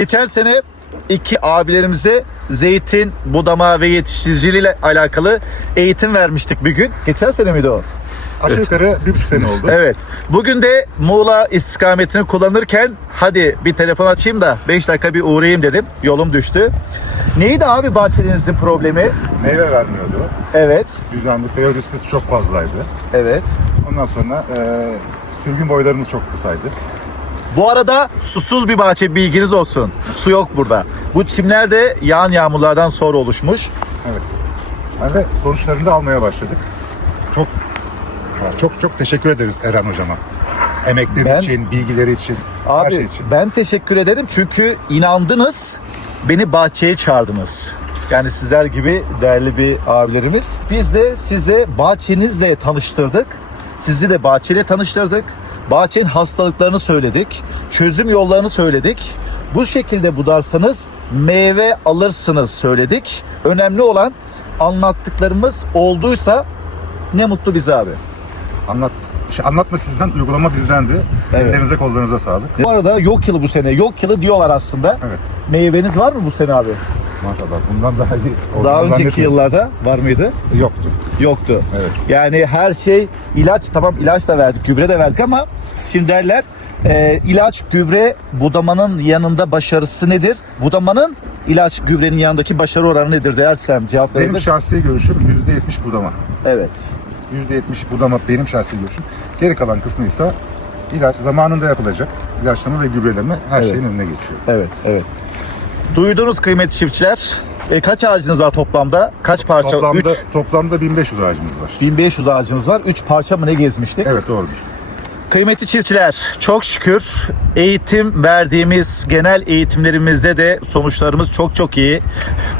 Geçen sene iki abilerimize zeytin budama ve yetiştiriciliği ile alakalı eğitim vermiştik bir gün. Geçen sene miydi o? Aşağı yukarı bir buçuk sene oldu. Evet. Bugün de Muğla istikametini kullanırken hadi bir telefon açayım da 5 dakika bir uğrayayım dedim. Yolum düştü. Neydi abi bahçenizin problemi? Meyve vermiyordu. Evet. Düzenli periodistesi çok fazlaydı. Evet. Ondan sonra e, sürgün boylarımız çok kısaydı. Bu arada susuz bir bahçe bilginiz olsun. Su yok burada. Bu çimler de yağan yağmurlardan sonra oluşmuş. Evet. Yani ve sonuçlarını da almaya başladık. Çok çok çok teşekkür ederiz Eren hocama. Emekleri Ben- için, bilgileri için, her Abi şey için. ben teşekkür ederim çünkü inandınız. Beni bahçeye çağırdınız. Yani sizler gibi değerli bir abilerimiz. Biz de size bahçenizle tanıştırdık. Sizi de bahçeyle tanıştırdık. Bahçenin hastalıklarını söyledik. Çözüm yollarını söyledik. Bu şekilde budarsanız meyve alırsınız söyledik. Önemli olan anlattıklarımız olduysa ne mutlu bize abi. Anlat, şey, anlatma sizden, uygulama bizdendi. Evet. Ellerinize kollarınıza sağlık. Bu arada yok yılı bu sene. Yok yılı diyorlar aslında. Evet. Meyveniz var mı bu sene abi? Maşallah. Bundan daha iyi. Daha önceki yıllarda var mıydı? Yoktu. Yoktu. Evet. Yani her şey ilaç tamam ilaç da verdik, gübre de verdik ama şimdi derler e, ilaç gübre budamanın yanında başarısı nedir? Budamanın ilaç gübrenin yanındaki başarı oranı nedir dersem cevap Benim verir. şahsi görüşüm %70 budama. Evet. %70 budama benim şahsi görüşüm. Geri kalan kısmı ise ilaç zamanında yapılacak ilaçlama ve gübreleme her Evet. şeyin önüne geçiyor. Evet, evet. Duydunuz kıymetli çiftçiler. E, kaç ağacınız var toplamda? Kaç parça? Toplamda, 3. toplamda 1500 ağacımız var. 1500 ağacınız var. 3 parça mı ne gezmiştik? Evet doğrudur. Kıymetli çiftçiler, çok şükür eğitim verdiğimiz genel eğitimlerimizde de sonuçlarımız çok çok iyi.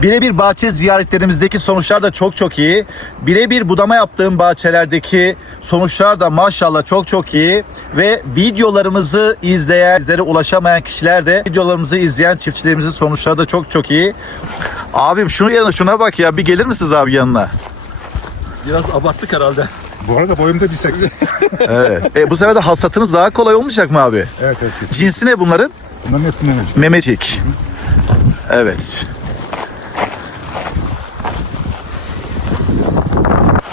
Birebir bahçe ziyaretlerimizdeki sonuçlar da çok çok iyi. Birebir budama yaptığım bahçelerdeki sonuçlar da maşallah çok çok iyi. Ve videolarımızı izleyen, bizlere ulaşamayan kişiler de videolarımızı izleyen çiftçilerimizin sonuçları da çok çok iyi. Abim şunu yanına şuna bak ya bir gelir misiniz abi yanına? Biraz abarttık herhalde. Bu arada boyum da 1.80. Evet. E, bu sefer de hasatınız daha kolay olmayacak mı abi? evet evet kesin. Cinsi ne bunların? Bunların hepsi memecik. Memecik. Evet.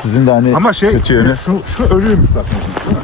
Sizin de hani Ama şey kötü yönü. şu, şu ölüymüş bak. değil mi?